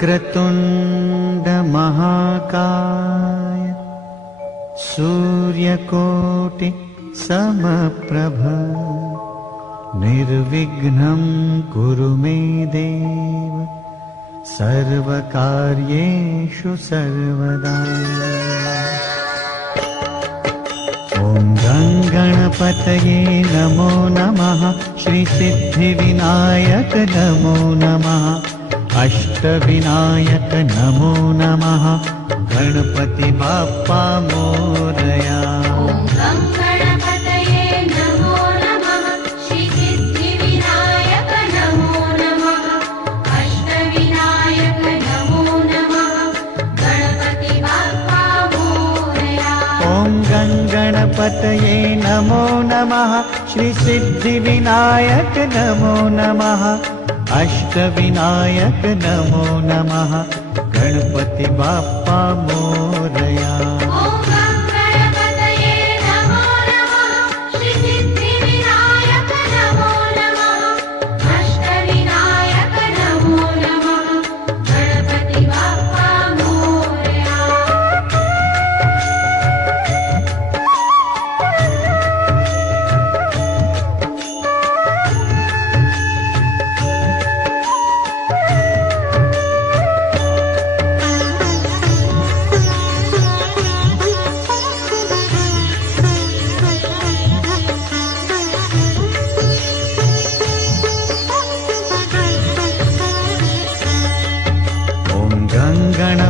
वक्रतुण्ड महाकाय सूर्यकोटि समप्रभ निर्विघ्नं कुरु मे देव सर्वकार्येषु सर्वदा। ॐ गणपतये नमो नमः। श्री सिद्धिविनायक नमो नमः। अष्टविनायक नमो नमः। गणपति बाप्पा मोरया। गणपतये नमो नमः। श्री सिद्धिविनायक नमो नमः। अष्टविनायक नमो नमः। गणपति बाप्पा मोरया। गणपतये नमो नमः। श्री सिद्धिविनायक नमो नमः। अष्टविनायक नमो नमः। गणपति बाप्पा मोरया।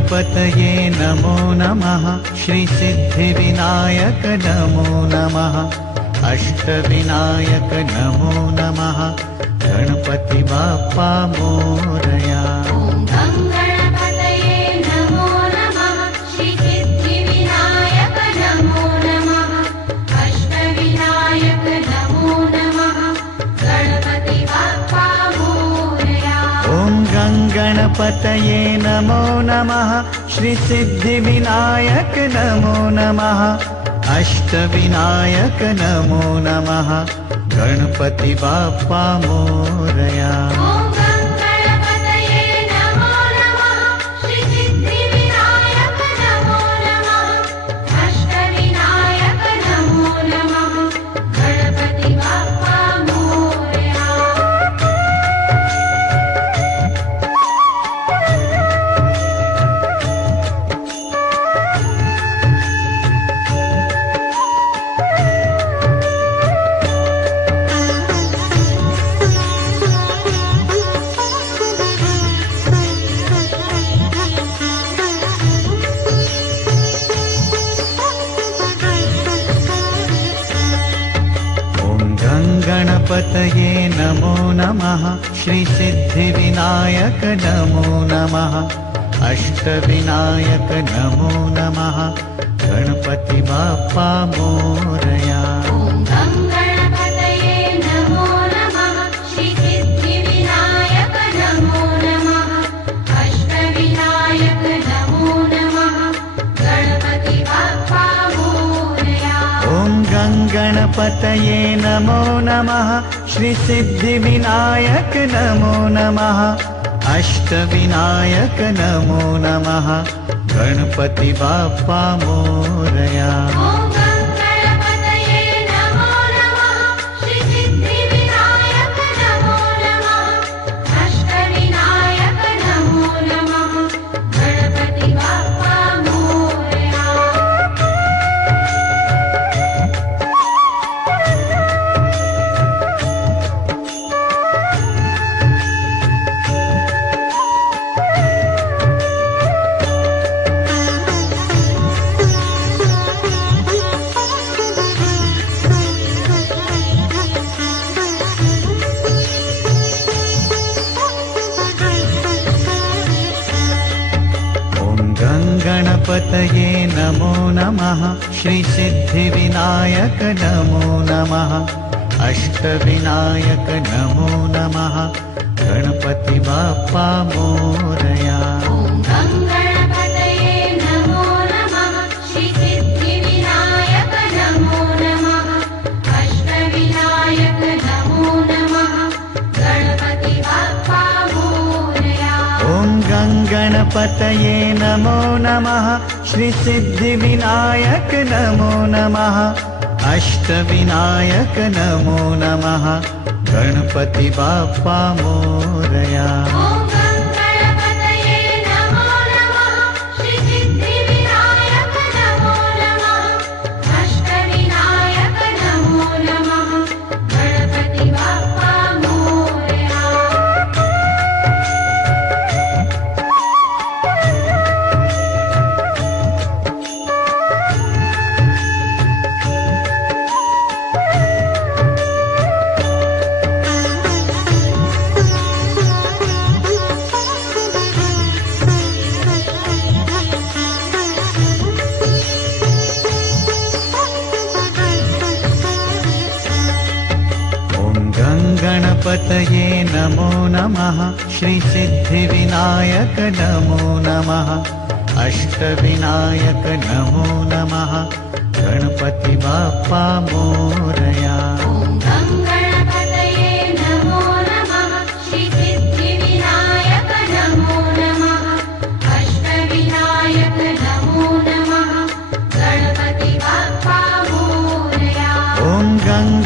गणपतये नमो नमः। श्री सिद्धिविनायक नमो नमः। अष्टविनायक नमो नमः। गणपति बाप्पा मोरया। गणपतये नमो नमः। श्री सिद्धिविनायक नमो नमः। अष्टविनायक नमो नमः। गणपति बाप्पा मोरया। गणपतये नमो नमः। श्री सिद्धिविनायक नमो नमः। अष्टविनायक नमो नमः। गणपति बाप्पा मोरया। गणपतये नमो नमः। श्री सिद्धिविनायक नमो नमः। अष्टविनायक नमो नमः। गणपति बाप्पा मोरया। गणपतये नमो नमः श्रीसिद्धिविनायक नमो नमः अष्टविनायक नमो नमः गणपति बाप्पा मोरया। गणपतये नमो नमः श्रीसिद्धिविनायक नमो नमः अष्टविनायक नमो नमः गणपति बाप्पा मोरया।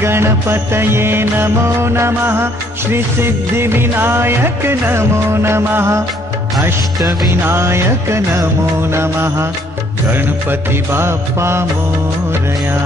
गणपतये नमो नमः श्रीसिद्धिविनायक नमो नमः अष्टविनायक नमो नमः गणपति बाप्पा मोरया।